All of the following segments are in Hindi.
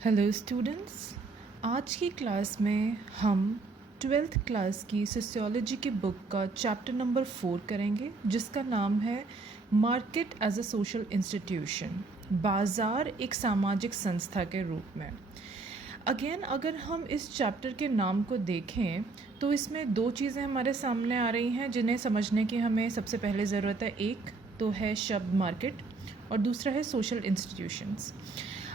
हेलो स्टूडेंट्स, आज की क्लास में हम ट्वेल्थ क्लास की सोशियोलॉजी की बुक का चैप्टर नंबर 4 करेंगे, जिसका नाम है market as a social institution, बाज़ार एक सामाजिक संस्था के रूप में। अगेन अगर हम इस चैप्टर के नाम को देखें तो इसमें दो चीज़ें हमारे सामने आ रही हैं जिन्हें समझने की हमें सबसे पहले ज़रूरत है। एक तो है शब्द मार्केट और दूसरा है सोशल इंस्टीट्यूशंस।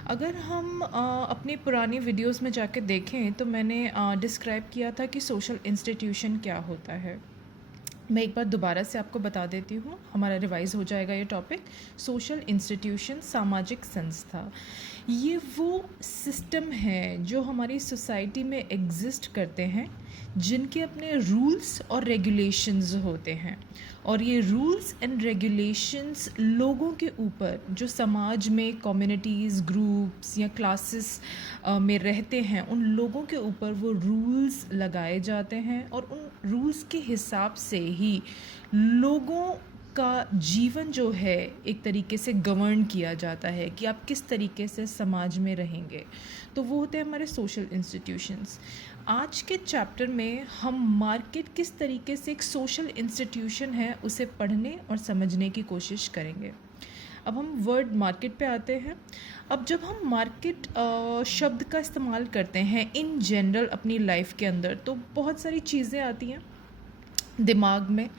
अगर हम अपनी पुरानी वीडियोस में जाके देखें तो मैंने डिस्क्राइब किया था कि सोशल इंस्टीट्यूशन क्या होता है। मैं एक बार दोबारा से आपको बता देती हूँ, हमारा रिवाइज हो जाएगा ये टॉपिक। सोशल इंस्टीट्यूशन, सामाजिक संस्था, ये वो सिस्टम है जो हमारी सोसाइटी में एग्जिस्ट करते हैं, जिनके अपने रूल्स और रेगुलेशंस होते हैं। और ये रूल्स एंड रेगुलेशंस लोगों के ऊपर, जो समाज में कम्युनिटीज़, ग्रुप्स या क्लासेस में रहते हैं, उन लोगों के ऊपर वो रूल्स लगाए जाते हैं और उन रूल्स के हिसाब से ही लोगों का जीवन जो है एक तरीके से गवर्न किया जाता है कि आप किस तरीके से समाज में रहेंगे। तो वो होते हैं हमारे सोशल इंस्टीट्यूशंस। आज के चैप्टर में हम मार्केट किस तरीके से एक सोशल इंस्टीट्यूशन है उसे पढ़ने और समझने की कोशिश करेंगे। अब हम वर्ड मार्केट पे आते हैं। अब जब हम मार्केट शब्द का इस्तेमाल करते हैं इन जनरल अपनी लाइफ के अंदर, तो बहुत सारी चीज़ें आती हैं दिमाग में।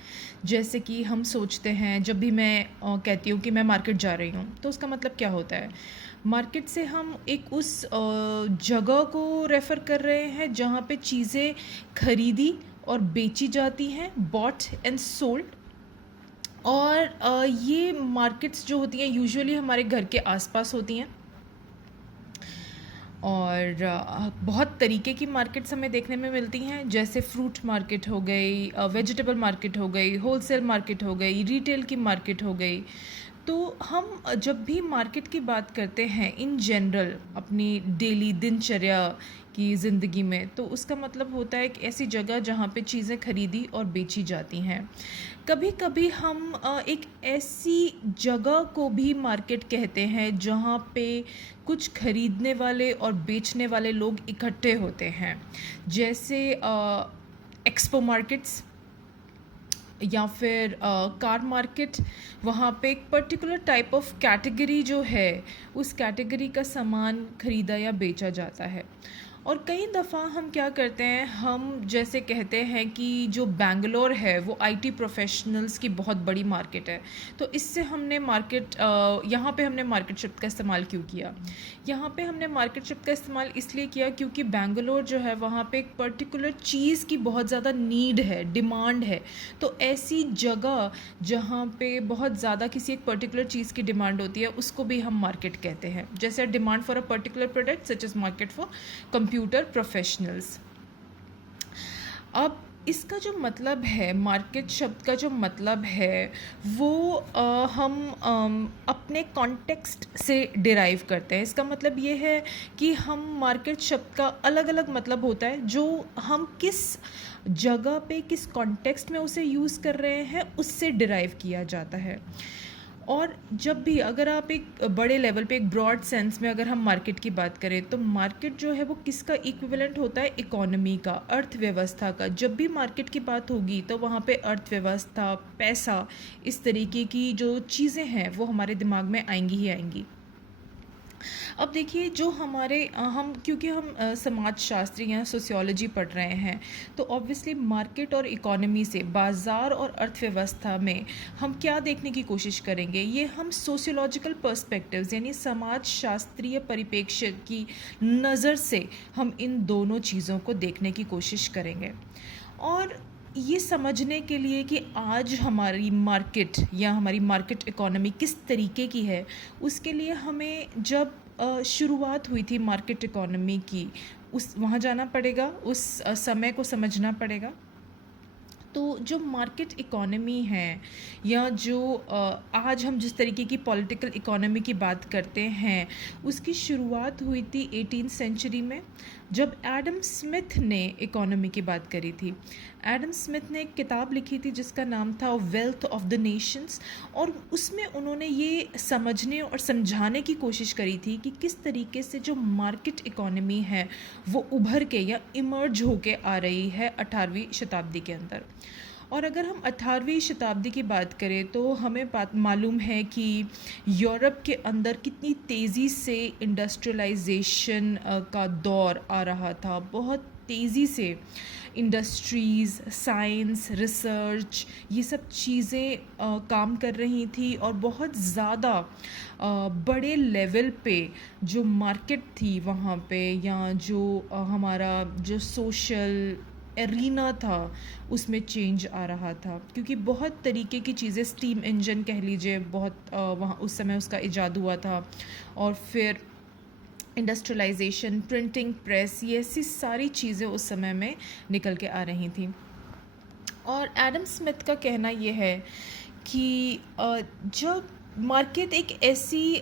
जैसे कि हम सोचते हैं, जब भी मैं कहती हूँ कि मैं मार्केट जा रही हूँ, तो उसका मतलब क्या होता है। मार्केट से हम एक उस जगह को रेफ़र कर रहे हैं जहाँ पे चीज़ें खरीदी और बेची जाती हैं, बॉट एंड सोल्ड। और ये मार्केट्स जो होती हैं यूजुअली हमारे घर के आसपास होती हैं। और बहुत तरीके की मार्केट्स हमें देखने में मिलती हैं, जैसे फ्रूट मार्केट हो गई, वेजिटेबल मार्केट हो गई, होलसेल मार्केट हो गई, रिटेल की मार्केट हो गई। तो हम जब भी मार्केट की बात करते हैं इन जनरल अपनी डेली दिनचर्या की ज़िंदगी में, तो उसका मतलब होता है कि ऐसी जगह जहाँ पे चीज़ें खरीदी और बेची जाती हैं। कभी कभी हम एक ऐसी जगह को भी मार्केट कहते हैं जहाँ पे कुछ खरीदने वाले और बेचने वाले लोग इकट्ठे होते हैं, जैसे एक्सपो मार्केट्स या फिर कार मार्केट। वहाँ पे एक पर्टिकुलर टाइप ऑफ कैटेगरी जो है, उस कैटेगरी का सामान खरीदा या बेचा जाता है। और कई दफ़ा हम क्या करते हैं, हम जैसे कहते हैं कि जो बेंगलोर है वो आईटी प्रोफेशनल्स की बहुत बड़ी मार्केट है। तो इससे हमने मार्केट यहाँ पे हमने मार्केट शब्द का इस्तेमाल क्यों किया। यहाँ पे हमने मार्केट शब्द का इस्तेमाल इसलिए किया क्योंकि बेंगलोर जो है वहाँ पे एक पर्टिकुलर चीज़ की बहुत ज़्यादा नीड है, डिमांड है। तो ऐसी जगह जहाँ पे बहुत ज़्यादा किसी एक पर्टिकुलर चीज़ की डिमांड होती है, उसको भी हम मार्केट कहते हैं। जैसे demand for a particular product such as market for computer professionals. अब इसका जो मतलब है, मार्केट शब्द का जो मतलब है वो हम अपने कॉन्टेक्स्ट से डिराइव करते हैं। इसका मतलब ये है कि हम मार्केट शब्द का अलग अलग मतलब होता है, जो हम किस जगह पे किस कॉन्टेक्स्ट में उसे यूज़ कर रहे हैं उससे डिराइव किया जाता है। और जब भी अगर आप एक बड़े लेवल पे, एक ब्रॉड सेंस में अगर हम मार्केट की बात करें, तो मार्केट जो है वो किसका इक्विवेलेंट होता है, इकोनॉमी का, अर्थव्यवस्था का। जब भी मार्केट की बात होगी तो वहाँ पे अर्थव्यवस्था, पैसा, इस तरीके की जो चीज़ें हैं वो हमारे दिमाग में आएंगी ही आएंगी। अब देखिए, जो हमारे हम क्योंकि हम समाजशास्त्री या सोशियोलॉजी पढ़ रहे हैं, तो ऑब्वियसली मार्केट और इकोनॉमी से, बाज़ार और अर्थव्यवस्था में हम क्या देखने की कोशिश करेंगे, ये हम सोशियोलॉजिकल पर्सपेक्टिव्स यानी समाजशास्त्रीय परिप्रेक्ष्य की नज़र से हम इन दोनों चीज़ों को देखने की कोशिश करेंगे। और ये समझने के लिए कि आज हमारी मार्केट या हमारी मार्केट इकोनॉमी किस तरीके की है, उसके लिए हमें जब शुरुआत हुई थी मार्केट इकोनॉमी की, उस वहाँ जाना पड़ेगा, उस समय को समझना पड़ेगा। तो जो मार्केट इकोनॉमी है, या जो आज हम जिस तरीके की पॉलिटिकल इकोनॉमी की बात करते हैं, उसकी शुरुआत हुई थी 18th सेंचुरी में। जब एडम स्मिथ ने इकोनॉमी की बात करी थी। एडम स्मिथ ने एक किताब लिखी थी जिसका नाम था वेल्थ ऑफ द नेशंस, और उसमें उन्होंने ये समझने और समझाने की कोशिश करी थी कि किस तरीके से जो मार्केट इकोनॉमी है वो उभर के या इमर्ज होके आ रही है 18वीं शताब्दी के अंदर। और अगर हम 18वीं शताब्दी की बात करें तो हमें बात मालूम है कि यूरोप के अंदर कितनी तेज़ी से इंडस्ट्रियलाइजेशन का दौर आ रहा था। बहुत तेज़ी से इंडस्ट्रीज़, साइंस, रिसर्च, ये सब चीज़ें काम कर रही थी, और बहुत ज़्यादा बड़े लेवल पे जो मार्केट थी वहाँ पे, या जो हमारा जो सोशल एरीना था उसमें चेंज आ रहा था, क्योंकि बहुत तरीके की चीज़ें, स्टीम इंजन कह लीजिए, बहुत वहाँ उस समय उसका इजाद हुआ था, और फिर इंडस्ट्रियलाइजेशन, प्रिंटिंग प्रेस, ये ऐसी सारी चीज़ें उस समय में निकल के आ रही थी। और एडम स्मिथ का कहना ये है कि जब मार्केट एक ऐसी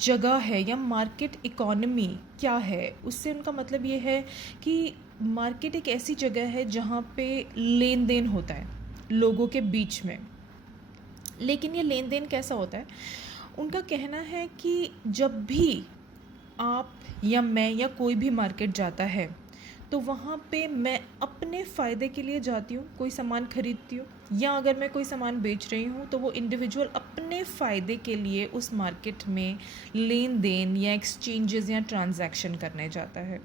जगह है, या मार्केट इकोनॉमी क्या है, उससे उनका मतलब ये है कि मार्केट एक ऐसी जगह है जहाँ पे लेन देन होता है लोगों के बीच में। लेकिन ये लेन देन कैसा होता है? उनका कहना है कि जब भी आप या मैं या कोई भी मार्केट जाता है तो वहाँ पे मैं अपने फ़ायदे के लिए जाती हूँ, कोई सामान खरीदती हूँ, या अगर मैं कोई सामान बेच रही हूँ तो वो इंडिविजुअल अपने फ़ायदे के लिए उस मार्केट में लेन देन या एक्सचेंजेस या ट्रांजैक्शन करने जाता है।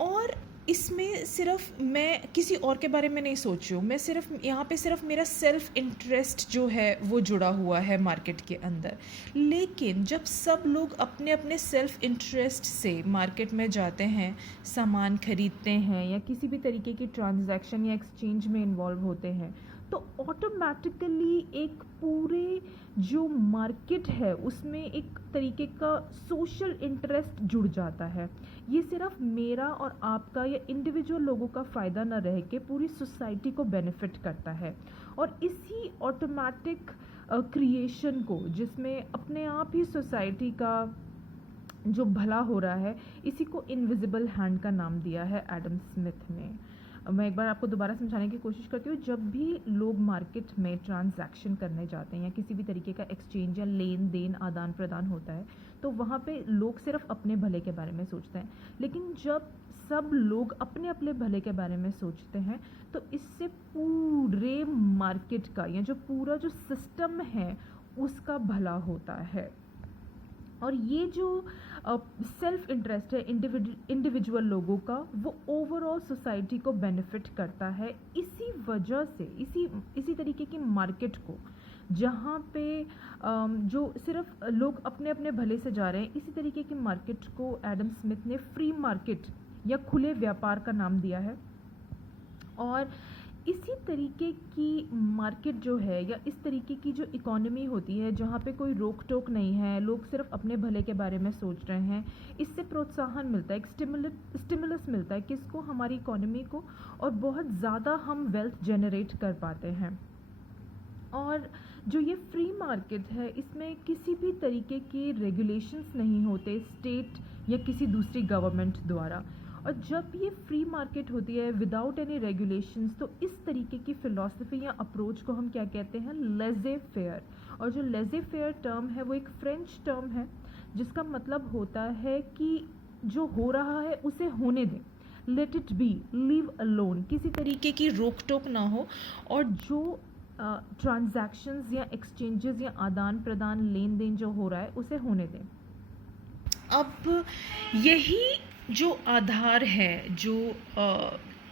और इसमें सिर्फ मैं किसी और के बारे में नहीं सोच रही हूँ, मैं सिर्फ यहाँ पे सिर्फ मेरा सेल्फ इंटरेस्ट जो है वो जुड़ा हुआ है मार्केट के अंदर। लेकिन जब सब लोग अपने अपने सेल्फ इंटरेस्ट से मार्केट में जाते हैं, सामान खरीदते हैं, या किसी भी तरीके की ट्रांजैक्शन या एक्सचेंज में इन्वॉल्व होते हैं, तो ऑटोमेटिकली एक पूरे जो मार्केट है उसमें एक तरीके का सोशल इंटरेस्ट जुड़ जाता है। ये सिर्फ मेरा और आपका या इंडिविजुअल लोगों का फ़ायदा न रह के पूरी सोसाइटी को बेनिफिट करता है। और इसी ऑटोमेटिक क्रिएशन को, जिसमें अपने आप ही सोसाइटी का जो भला हो रहा है, इसी को इनविजिबल हैंड का नाम दिया है एडम स्मिथ ने। मैं एक बार आपको दोबारा समझाने की कोशिश करती हूँ। जब भी लोग मार्केट में ट्रांजैक्शन करने जाते हैं या किसी भी तरीके का एक्सचेंज या लेन देन आदान प्रदान होता है, तो वहाँ पे लोग सिर्फ अपने भले के बारे में सोचते हैं। लेकिन जब सब लोग अपने अपने भले के बारे में सोचते हैं तो इससे पूरे मार्केट का या जो पूरा जो सिस्टम है उसका भला होता है। और ये जो सेल्फ इंटरेस्ट है इंडिविजुअल लोगों का, वो ओवरऑल सोसाइटी को बेनिफिट करता है। इसी वजह से इसी तरीके की मार्केट को, जहाँ पे जो सिर्फ लोग अपने अपने भले से जा रहे हैं, इसी तरीके की मार्केट को एडम स्मिथ ने फ्री मार्केट या खुले व्यापार का नाम दिया है। और इसी तरीके की मार्केट जो है, या इस तरीके की जो इकोनॉमी होती है जहाँ पे कोई रोक टोक नहीं है, लोग सिर्फ अपने भले के बारे में सोच रहे हैं, इससे प्रोत्साहन मिलता है, एक स्टिमुलस मिलता है किसको? हमारी इकोनॉमी को, और बहुत ज़्यादा हम वेल्थ जनरेट कर पाते हैं। और जो ये फ्री मार्केट है, इसमें किसी भी तरीके के रेगुलेशंस नहीं होते स्टेट या किसी दूसरी गवर्नमेंट द्वारा। और जब ये फ्री मार्केट होती है विदाउट एनी रेगुलेशंस, तो इस तरीके की फ़िलॉसफी या अप्रोच को हम क्या कहते हैं? लेज़े फेयर। और जो लेज़े फेयर टर्म है वो एक फ्रेंच टर्म है जिसका मतलब होता है कि जो हो रहा है उसे होने दें, let it be, leave alone, किसी तरीके की रोक टोक ना हो, और जो ट्रांजैक्शंस या एक्सचेंजेस या आदान प्रदान लेन देन जो हो रहा है उसे होने दें। अब यही जो आधार है, जो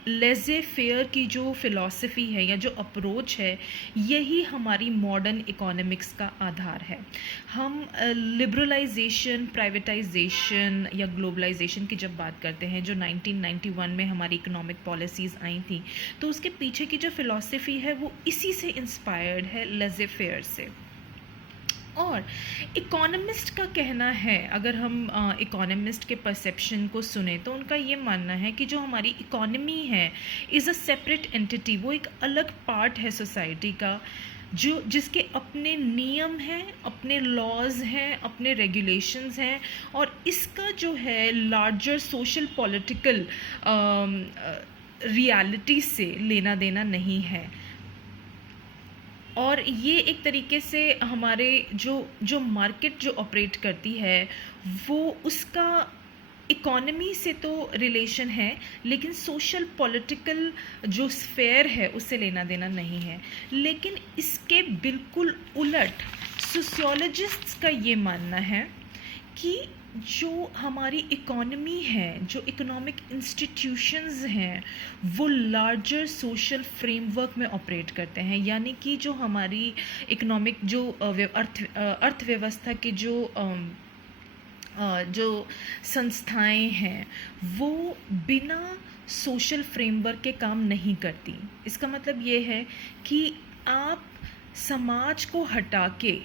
लेज़े फेयर की जो फ़िलॉसफ़ी है या जो अप्रोच है, यही हमारी मॉडर्न इकोनॉमिक्स का आधार है। हम लिबरलाइजेशन, प्राइवेटाइजेशन या ग्लोबलाइजेशन की जब बात करते हैं, जो 1991 में हमारी इकोनॉमिक पॉलिसीज़ आई थी, तो उसके पीछे की जो फ़िलॉसफ़ी है वो इसी से इंस्पायर्ड है, लेज़े फेयर से। और इकोनॉमिस्ट का कहना है, अगर हम इकोनॉमिस्ट के परसेप्शन को सुने तो उनका ये मानना है कि जो हमारी इकोनॉमी है इज़ अ सेपरेट एंटिटी, वो एक अलग पार्ट है सोसाइटी का, जो जिसके अपने नियम हैं, अपने लॉज हैं, अपने रेगुलेशंस हैं, और इसका जो है लार्जर सोशल पॉलिटिकल रियलिटी से लेना देना नहीं है। और ये एक तरीके से हमारे जो जो मार्केट जो ऑपरेट करती है वो उसका इकोनॉमी से तो रिलेशन है, लेकिन सोशल पॉलिटिकल जो स्फेयर है उससे लेना देना नहीं है। लेकिन इसके बिल्कुल उलट सोशियोलॉजिस्ट्स का ये मानना है कि जो हमारी इकोनॉमी है, जो इकोनॉमिक इंस्टीट्यूशंस हैं, वो लार्जर सोशल फ्रेमवर्क में ऑपरेट करते हैं। यानी कि जो हमारी इकोनॉमिक जो अर्थव्यवस्था की जो संस्थाएं हैं वो बिना सोशल फ्रेमवर्क के काम नहीं करती। इसका मतलब ये है कि आप समाज को हटा के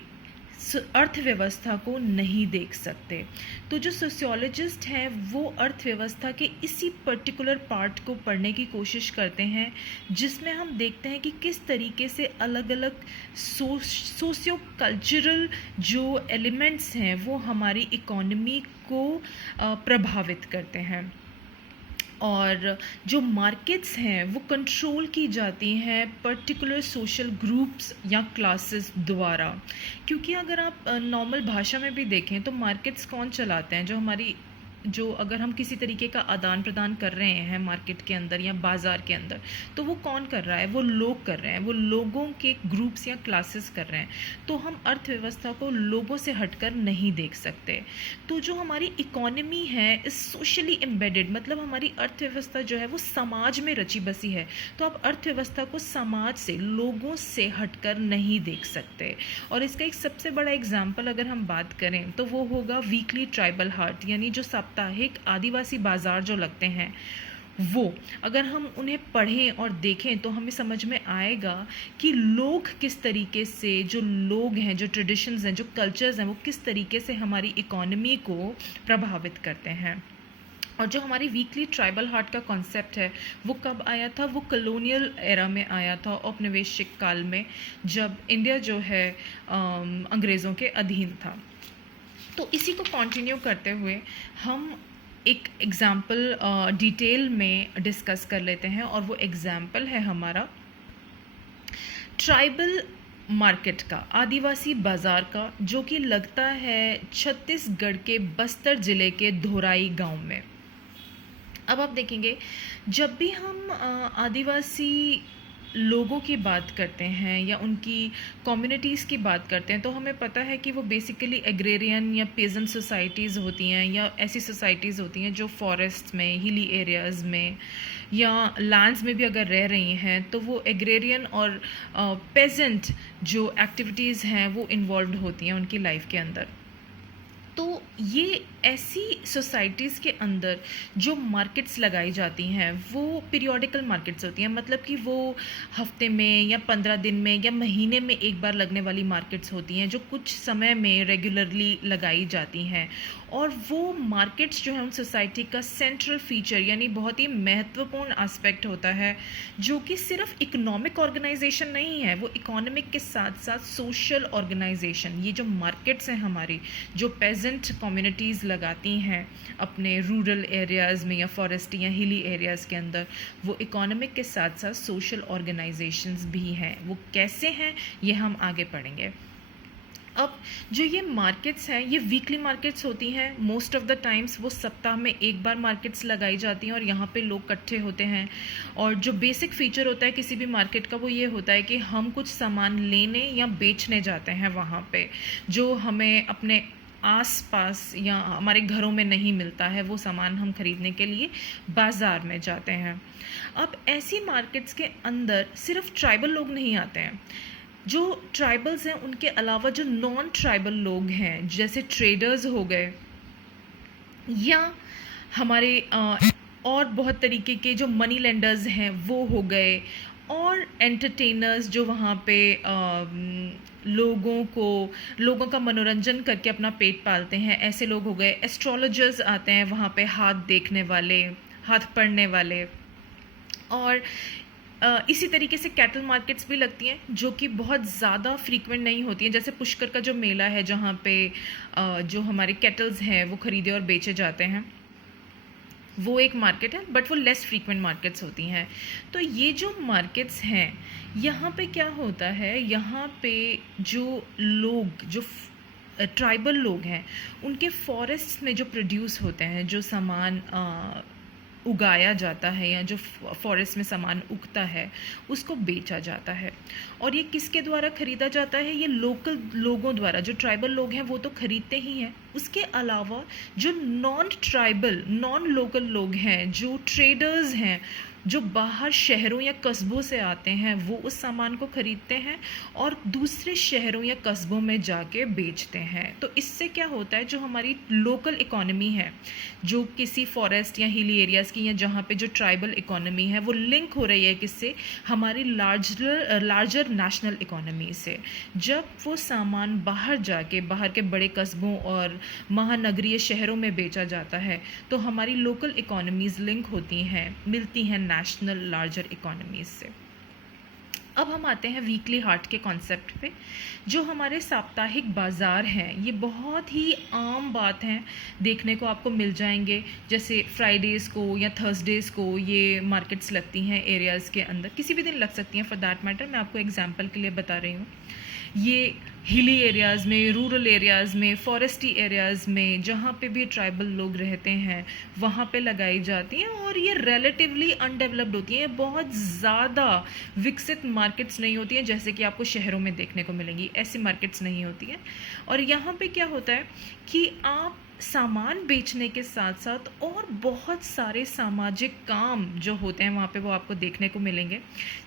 अर्थव्यवस्था को नहीं देख सकते। तो जो सोशियोलॉजिस्ट हैं वो अर्थव्यवस्था के इसी पर्टिकुलर पार्ट को पढ़ने की कोशिश करते हैं जिसमें हम देखते हैं कि किस तरीके से अलग अलग सोशियो कल्चरल जो एलिमेंट्स हैं वो हमारी इकोनॉमी को प्रभावित करते हैं। और जो मार्केट्स हैं वो कंट्रोल की जाती हैं पर्टिकुलर सोशल ग्रुप्स या क्लासेस द्वारा। क्योंकि अगर आप नॉर्मल भाषा में भी देखें तो मार्केट्स कौन चलाते हैं? जो अगर हम किसी तरीके का आदान प्रदान कर रहे हैं मार्केट के अंदर या बाज़ार के अंदर, तो वो कौन कर रहा है? वो लोग कर रहे हैं, वो लोगों के ग्रुप्स या क्लासेस कर रहे हैं। तो हम अर्थव्यवस्था को लोगों से हटकर नहीं देख सकते। तो जो हमारी इकोनॉमी है इस सोशली एम्बेडेड, मतलब हमारी अर्थव्यवस्था जो है वो समाज में रची बसी है। तो आप अर्थव्यवस्था को समाज से, लोगों से हटकर नहीं देख सकते। और इसका एक सबसे बड़ा एग्जाम्पल अगर हम बात करें तो वो होगा वीकली ट्राइबल हाट, यानी जो साप्ताहिक आदिवासी बाज़ार जो लगते हैं वो अगर हम उन्हें पढ़ें और देखें तो हमें समझ में आएगा कि लोग किस तरीके से, जो लोग हैं, जो ट्रेडिशंस हैं, जो कल्चर्स हैं, वो किस तरीके से हमारी इकोनॉमी को प्रभावित करते हैं। और जो हमारी वीकली ट्राइबल हार्ट का कॉन्सेप्ट है वो कब आया था? वो कॉलोनियल एरा में आया था, औपनिवेशिक काल में, जब इंडिया जो है अंग्रेज़ों के अधीन था। तो इसी को कंटिन्यू करते हुए हम एक एग्ज़ाम्पल डिटेल में डिस्कस कर लेते हैं, और वो एग्ज़ाम्पल है हमारा ट्राइबल मार्केट का, आदिवासी बाज़ार का, जो कि लगता है छत्तीसगढ़ के बस्तर ज़िले के धोराई गांव में। अब आप देखेंगे जब भी हम आदिवासी लोगों की बात करते हैं या उनकी कम्युनिटीज़ की बात करते हैं तो हमें पता है कि वो बेसिकली एग्रेरियन या पेजेंट सोसाइटीज़ होती हैं, या ऐसी सोसाइटीज़ होती हैं जो फॉरेस्ट में, हिली एरियाज़ में या लैंड्स में भी अगर रह रही हैं तो वो एग्रेरियन और पेजेंट जो एक्टिविटीज़ हैं वो इन्वॉल्व होती हैं उनकी लाइफ के अंदर। तो ये ऐसी सोसाइटीज़ के अंदर जो मार्केट्स लगाई जाती हैं वो पीरियोडिकल मार्केट्स होती हैं, मतलब कि वो हफ्ते में या 15 दिन में या महीने में एक बार लगने वाली मार्केट्स होती हैं जो कुछ समय में रेगुलरली लगाई जाती हैं। और वो मार्केट्स जो है उन सोसाइटी का सेंट्रल फीचर, यानी बहुत ही महत्वपूर्ण एस्पेक्ट होता है, जो कि सिर्फ इकोनॉमिक ऑर्गेनाइजेशन नहीं है, वो इकोनॉमिक के साथ साथ सोशल ऑर्गेनाइजेशन। ये जो मार्केट्स हैं हमारी, जो पेजेंट कम्युनिटीज़ लगाती हैं अपने रूरल एरियाज़ में या फॉरेस्ट या हिली एरियाज़ के अंदर, वो इकोनॉमिक के साथ साथ सोशल ऑर्गेनाइजेशंस भी हैं। वो कैसे हैं ये हम आगे पढ़ेंगे। अब जो ये मार्केट्स हैं ये वीकली मार्केट्स होती हैं, मोस्ट ऑफ द टाइम्स वो सप्ताह में एक बार मार्केट्स लगाई जाती हैं और यहाँ पे लोग इकट्ठे होते हैं। और जो बेसिक फीचर होता है किसी भी मार्केट का वो ये होता है कि हम कुछ सामान लेने या बेचने जाते हैं वहाँ पे, जो हमें अपने आस-पास या हमारे घरों में नहीं मिलता है, वो सामान हम खरीदने के लिए बाज़ार में जाते हैं। अब ऐसी मार्केट्स के अंदर सिर्फ ट्राइबल लोग नहीं आते हैं, जो ट्राइबल्स हैं उनके अलावा जो नॉन ट्राइबल लोग हैं, जैसे ट्रेडर्स हो गए या हमारे और बहुत तरीके के जो मनी लेंडर्स हैं वो हो गए, और एंटरटेनर्स जो वहाँ पे लोगों का मनोरंजन करके अपना पेट पालते हैं, ऐसे लोग हो गए। एस्ट्रोलॉजर्स आते हैं वहाँ पे, हाथ देखने वाले, हाथ पढ़ने वाले। और इसी तरीके से कैटल मार्केट्स भी लगती हैं जो कि बहुत ज़्यादा फ्रीक्वेंट नहीं होती हैं, जैसे पुष्कर का जो मेला है जहाँ पे जो हमारे कैटल्स हैं वो खरीदे और बेचे जाते हैं, वो एक मार्केट है, बट वो लेस फ्रीक्वेंट मार्केट्स होती हैं। तो ये जो मार्केट्स हैं, यहाँ पे क्या होता है, यहाँ पे जो लोग जो ट्राइबल लोग हैं उनके फॉरेस्ट में जो प्रोड्यूस होते हैं, जो सामान उगाया जाता है या जो फॉरेस्ट में सामान उगता है उसको बेचा जाता है। और ये किसके द्वारा ख़रीदा जाता है? ये लोकल लोगों द्वारा। जो ट्राइबल लोग हैं वो तो ख़रीदते ही हैं, उसके अलावा जो नॉन ट्राइबल नॉन लोकल लोग हैं, जो ट्रेडर्स हैं, जो बाहर शहरों या कस्बों से आते हैं, वो उस सामान को ख़रीदते हैं और दूसरे शहरों या कस्बों में जाके बेचते हैं। तो इससे क्या होता है, जो हमारी लोकल इकोनॉमी है, जो किसी फॉरेस्ट या हिली एरियाज़ की या जहाँ पे जो ट्राइबल इकोनॉमी है, वो लिंक हो रही है किससे? हमारी लार्जर नेशनल इकोनॉमी से। जब वो सामान बाहर जाके बाहर के बड़े कस्बों और महानगरीय शहरों में बेचा जाता है तो हमारी लोकल इकोनॉमीज़ लिंक होती हैं, मिलती हैं नेशनल लार्जर इकोनॉमीज से। अब हम आते हैं वीकली हाट के कॉन्सेप्ट पे। जो हमारे साप्ताहिक बाज़ार हैं, ये बहुत ही आम बात है, देखने को आपको मिल जाएंगे। जैसे फ्राइडेज़ को या थर्सडेज़ को ये मार्केट्स लगती हैं एरियाज़ के अंदर, किसी भी दिन लग सकती हैं फॉर दैट मैटर। मैं आपको एग्जांपल के लिए बता रही हूँ। ये हिली एरियाज़ में, रूरल एरियाज़ में, फॉरेस्टी एरियाज़ में, जहाँ पे भी ट्राइबल लोग रहते हैं वहाँ पे लगाई जाती हैं और ये रिलेटिवली अनडेवलप्ड होती हैं। बहुत ज़्यादा विकसित मार्केट्स नहीं होती हैं जैसे कि आपको शहरों में देखने को मिलेंगी, ऐसी मार्केट्स नहीं होती हैं। और यहाँ पे क्या होता है कि आप सामान बेचने के साथ साथ और बहुत सारे सामाजिक काम जो होते हैं वहाँ पे वो आपको देखने को मिलेंगे।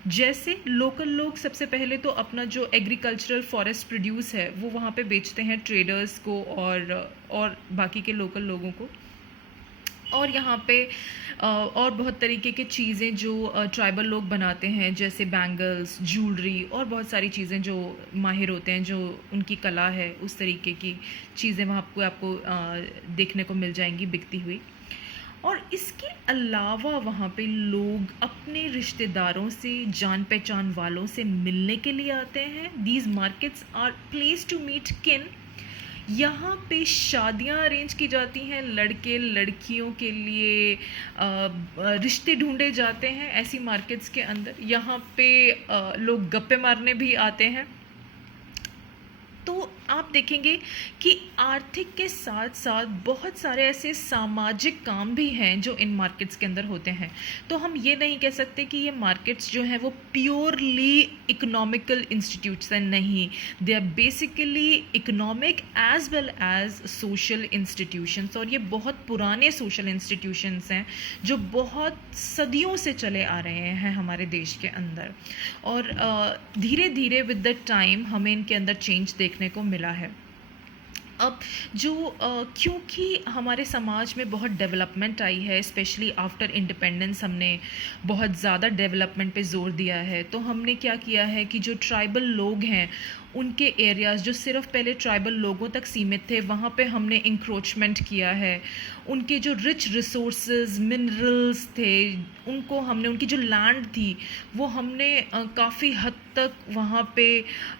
जैसे लोकल लोग सबसे पहले तो अपना जो एग्रीकल्चरल फॉरेस्ट प्रोड्यूस है वो वहाँ पे बेचते हैं ट्रेडर्स को और बाकी के लोकल लोगों को। और यहाँ पे और बहुत तरीके के चीज़ें जो ट्राइबल लोग बनाते हैं, जैसे बैंगल्स, ज्वेलरी और बहुत सारी चीज़ें जो माहिर होते हैं, जो उनकी कला है, उस तरीके की चीज़ें वहाँ पे आपको देखने को मिल जाएंगी बिकती हुई। और इसके अलावा वहाँ पे लोग अपने रिश्तेदारों से, जान पहचान वालों से मिलने के लिए आते हैं। These markets are place to meet kin. यहाँ पे शादियाँ अरेंज की जाती हैं, लड़के लड़कियों के लिए रिश्ते ढूंढे जाते हैं ऐसी मार्केट्स के अंदर। यहाँ पे लोग गप्पे मारने भी आते हैं। तो आप देखेंगे कि आर्थिक के साथ साथ बहुत सारे ऐसे सामाजिक काम भी हैं जो इन मार्केट्स के अंदर होते हैं। तो हम ये नहीं कह सकते कि ये मार्केट्स जो हैं वो प्योरली इकोनॉमिकल इंस्टीट्यूट्स हैं, नहीं, they are basically economic as well as social institutions. और ये बहुत पुराने सोशल इंस्टीट्यूशंस हैं जो बहुत सदियों से चले आ रहे हैं हमारे देश के अंदर। और धीरे धीरे विद द टाइम हमें इनके अंदर चेंज देखने को मिला है। अब जो क्योंकि हमारे समाज में बहुत डेवलपमेंट आई है, स्पेशली आफ्टर इंडिपेंडेंस हमने बहुत ज़्यादा डेवलपमेंट पे जोर दिया है, तो हमने क्या किया है कि जो ट्राइबल लोग हैं उनके एरियाज़ जो सिर्फ पहले ट्राइबल लोगों तक सीमित थे, वहाँ पे हमने इंक्रोचमेंट किया है। उनके जो रिच रिसोर्सेज, मिनरल्स थे, उनको हमने, उनकी जो लैंड थी वो हमने काफ़ी हद तक वहाँ पे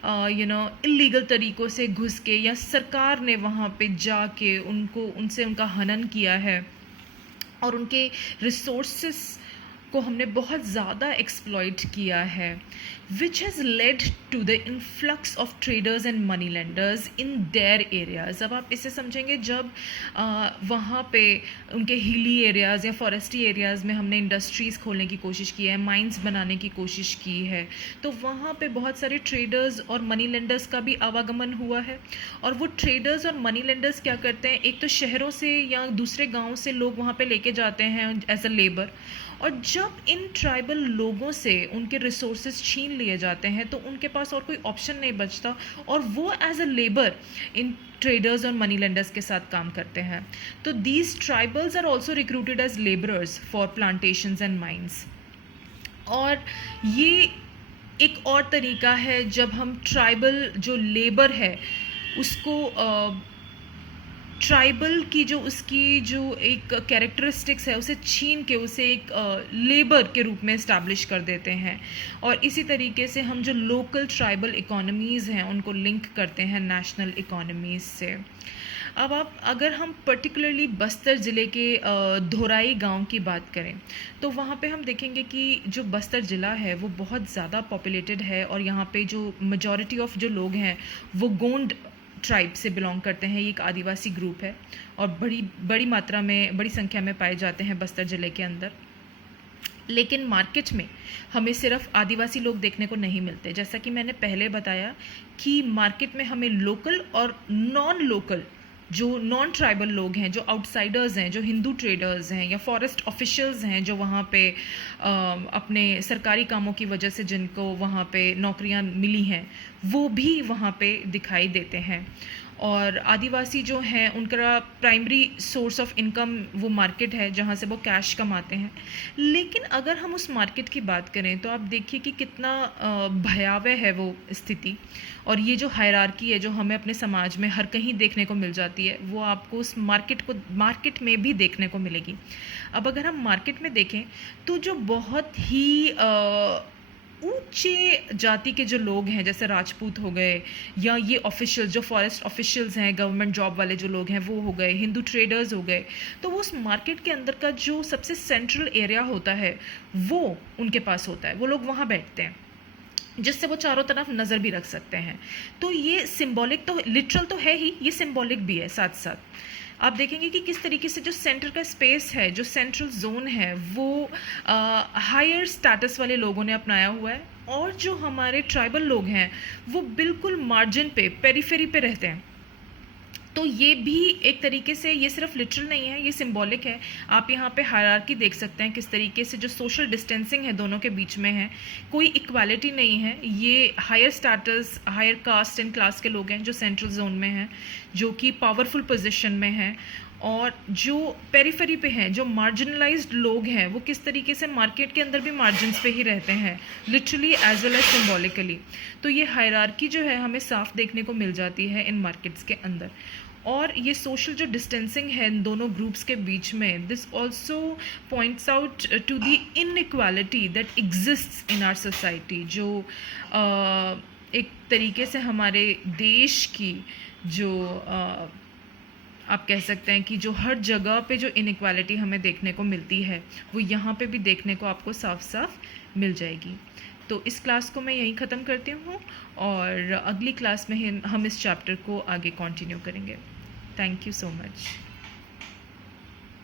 इलीगल तरीक़ों से घुस के या सरकार ने वहाँ पे जाके उनसे उनका हनन किया है और उनके रिसोर्सेस को हमने बहुत ज़्यादा एक्सप्लॉइट किया है, which has led to the influx of traders and money lenders in their areas। अब आप इसे समझेंगे, जब वहाँ पे उनके हिली एरियाज़ या फॉरेस्टी एरियाज़ में हमने इंडस्ट्रीज़ खोलने की कोशिश की है, माइंस बनाने की कोशिश की है, तो वहाँ पे बहुत सारे ट्रेडर्स और मनी लेंडर्स का भी आवागमन हुआ है। और वो ट्रेडर्स और मनी लेंडर्स क्या करते हैं, एक तो शहरों से या दूसरे गाँव से लोग वहाँ पे लेके जाते हैं एज अ लेबर, और जब इन ट्राइबल लोगों से उनके रिसोर्सेज छीन लिए जाते हैं तो उनके पास और कोई ऑप्शन नहीं बचता और वो as a labour in traders और मनी लेंडर्स के साथ काम करते हैं। तो these tribals are also recruited as labourers for plantations and mines. और ये एक और तरीका है, जब हम ट्राइबल जो लेबर है उसको ट्राइबल की जो उसकी जो एक कैरेक्टरिस्टिक्स है उसे छीन के उसे एक लेबर के रूप में इस्टेब्लिश कर देते हैं। और इसी तरीके से हम जो लोकल ट्राइबल इकोनॉमीज़ हैं उनको लिंक करते हैं नेशनल इकोनॉमीज़ से। अब आप अगर हम पर्टिकुलरली बस्तर ज़िले के धोराई गांव की बात करें तो वहाँ पे हम देखेंगे कि जो बस्तर ज़िला है वो बहुत ज़्यादा पॉपुलेटेड है, और यहाँ पे जो मेजॉरिटी ऑफ जो लोग हैं वो गोंड ट्राइब से बिलोंग करते हैं। ये एक आदिवासी ग्रुप है और बड़ी मात्रा में, बड़ी संख्या में पाए जाते हैं बस्तर ज़िले के अंदर। लेकिन मार्केट में हमें सिर्फ आदिवासी लोग देखने को नहीं मिलते। जैसा कि मैंने पहले बताया कि मार्केट में हमें लोकल और नॉन लोकल, जो नॉन ट्राइबल लोग हैं, जो आउटसाइडर्स हैं, जो हिंदू ट्रेडर्स हैं या फॉरेस्ट ऑफिशियल्स हैं, जो वहाँ पे अपने सरकारी कामों की वजह से जिनको वहाँ पे नौकरियाँ मिली हैं, वो भी वहाँ पे दिखाई देते हैं। और आदिवासी जो हैं उनका प्राइमरी सोर्स ऑफ इनकम वो मार्केट है जहाँ से वो कैश कमाते हैं। लेकिन अगर हम उस मार्केट की बात करें तो आप देखिए कि कितना भयावह है वो स्थिति। और ये जो हायरार्की है जो हमें अपने समाज में हर कहीं देखने को मिल जाती है, वो आपको उस मार्केट में भी देखने को मिलेगी। अब अगर हम मार्केट में देखें तो जो बहुत ही ऊंचे जाति के जो लोग हैं, जैसे राजपूत हो गए, या ये ऑफिशियल जो फॉरेस्ट ऑफिशियल्स हैं, गवर्नमेंट जॉब वाले जो लोग हैं वो हो गए, हिंदू ट्रेडर्स हो गए, तो वो उस मार्केट के अंदर का जो सबसे सेंट्रल एरिया होता है वो उनके पास होता है। वो लोग वहाँ बैठते हैं जिससे वो चारों तरफ नज़र भी रख सकते हैं। तो ये सिंबॉलिक तो, लिटरल तो है ही, ये सिंबॉलिक भी है साथ साथ। आप देखेंगे कि किस तरीके से जो सेंटर का स्पेस है, जो सेंट्रल जोन है, वो हायर स्टेटस वाले लोगों ने अपनाया हुआ है, और जो हमारे ट्राइबल लोग हैं वो बिल्कुल मार्जिन पे, पेरिफेरी पे रहते हैं। तो ये भी एक तरीके से, ये सिर्फ लिटरल नहीं है, ये सिंबॉलिक है। आप यहाँ पे हायरार्की देख सकते हैं किस तरीके से जो सोशल डिस्टेंसिंग है दोनों के बीच में है, कोई इक्वालिटी नहीं है। ये higher status, higher caste and class के लोग हैं जो सेंट्रल जोन में हैं, जो कि पावरफुल पोजीशन में हैं, और जो पेरिफेरी पे हैं, जो मार्जिनलाइज्ड लोग हैं, वो किस तरीके से मार्केट के अंदर भी मार्जिन्स पे ही रहते हैं, literally as well as symbolically. तो ये हायरार्की जो है हमें साफ देखने को मिल जाती है इन मार्केट्स के अंदर। और ये सोशल जो डिस्टेंसिंग है इन दोनों ग्रुप्स के बीच में, this also points out to the inequality that exists in our society, जो एक तरीके से हमारे देश की जो आप कह सकते हैं कि जो हर जगह पे जो इनइक्वालिटी हमें देखने को मिलती है वो यहाँ पे भी देखने को आपको साफ साफ मिल जाएगी। तो इस क्लास को मैं यहीं ख़त्म करती हूँ, और अगली क्लास में हम इस चैप्टर को आगे कंटिन्यू करेंगे। Thank you so much.